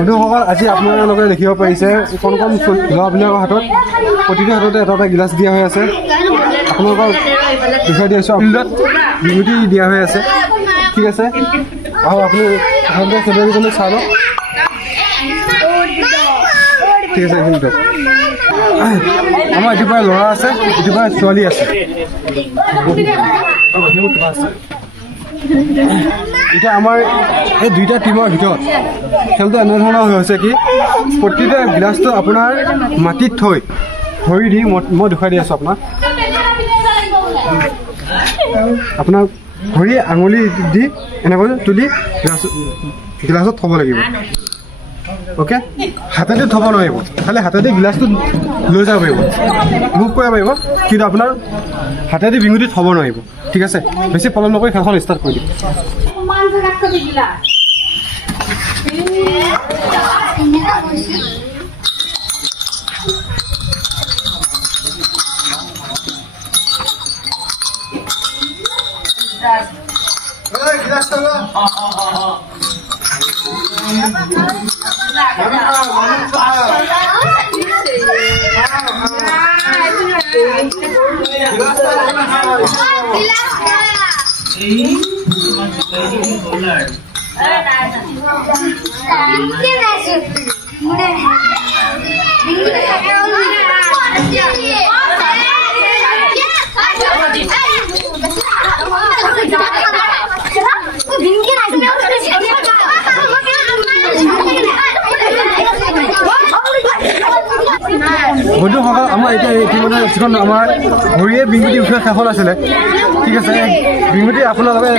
বন্ধুসকল আজি আপোনালোকে দেখিব পাৰিছে কোন কোন ল'ৰাবিলাকৰ হাতত প্ৰতিটো হাততে এটা এটা গিলাচ দিয়া হৈ আছে আপোনালোকক দেখুৱাই দি আছোঁ ফিল্ডত বিভূতি দিয়া হৈ আছে ঠিক আছে আৰু আপুনি খেলুৱৈজনক চাই লওক ঠিক আছে ফিল্ডত আমাৰ ইটোৰ পৰা ল'ৰা আছে ইটোৰ পৰা ছোৱালী আছে এতিয়া আমাৰ এই দুইটা টিমৰ ভিতৰত খেলটো এনেধৰণৰ হৈছে কি প্ৰতিটো গিলাচটো আপোনাৰ মাটিত থৈ ভৰি দি মই দেখুৱাই দি আছোঁ আপোনাৰ ভৰি আঙুলি দি এনেকৈ তুলি গিলাচত থ'ব লাগিব অ'কে হাতেদি থ'ব নোৱাৰিব খালি হাতেদি গিলাচটো লৈ যাব পাৰিব মুভ কৰিব পাৰিব কিন্তু আপোনাৰ হাতেদি বিঙুতি থ'ব নোৱাৰিব ঠিক আছে বেছি পলম নকৰি খেলখন ষ্টাৰ্ট কৰি দিম বন্ধুসকল আমাৰ এতিয়া ইতিমধ্যে যিখন আমাৰ ভৰিয়ে বিঙুতি উঠোৱা খেলখন আছিলে ঠিক আছে বিঙুতি আপোনালোকে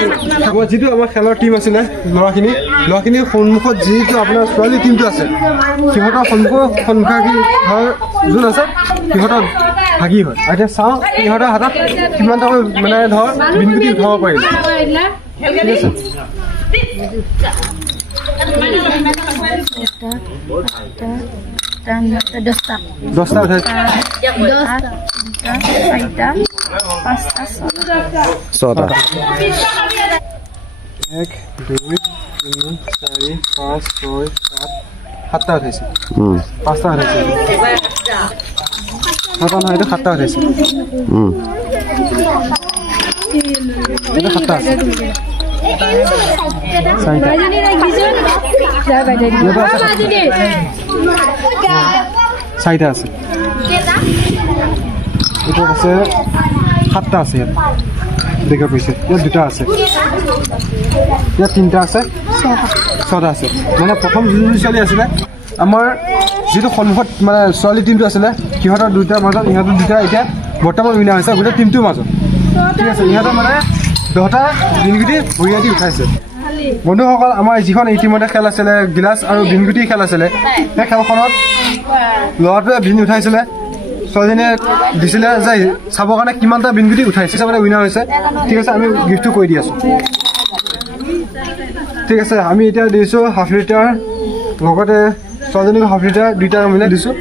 যিটো আমাৰ খেলৰ টীম আছিলে ল'ৰাখিনিৰ সন্মুখত যিটো আপোনাৰ ছোৱালী টীমটো আছে সিহঁতৰ সন্মুখী ধৰ যোন আছে সিহঁতৰ ভাগি হয় এতিয়া চাওঁ সিহঁতৰ হাতত কিমানটা মানে ধৰ বিঙুতি উঠাব পাৰিম ঠিক আছে দহটা উঠাইছে ছটা 1 2 3 4 5 6 7 সাতটা উঠাইছে পাঁচটা উঠাইছে সাতটা নহয় এইটো সাতটা উঠাইছে এইটো সাতটা আছে চাৰিটা আছে এইটো আছে সাতটা আছে ইয়াত দেখা পাইছে ইয়াত দুটা আছে ইয়াত তিনিটা আছে ছটা আছে মানে প্ৰথম যোনজনী ছোৱালী আছিলে আমাৰ যিটো সন্মুখত মানে ছোৱালী টিমটো আছিলে সিহঁতৰ দুটাৰ মাজত ইহঁতৰ দুটা এতিয়া বৰ্তমান উইনাৰ হৈছে গোটেই টিমটোৰ মাজত ঠিক আছে ইহঁতৰ মানে 10টা বিঙুতি ভৰিয়া দি উঠাইছে বন্ধুসকল আমাৰ যিখন ইতিমধ্যে খেল আছিলে গিলাচ আৰু বিঙুতি খেল আছিলে সেই খেলখনত ল'ৰাটোৱে বিন উঠাইছিলে ছোৱালীজনীয়ে দিছিলে যে চাবৰ কাৰণে কিমানটা বিঙুতি উঠাইছে চাবলৈ উইনাৰ হৈছে ঠিক আছে আমি গিফ্টটো কৰি দি আছোঁ ঠিক আছে আমি এতিয়া দিছোঁ হাফ লিটাৰ লগতে ছোৱালীজনীক হাফ লিটাৰ দুইটা মিলাই দিছোঁ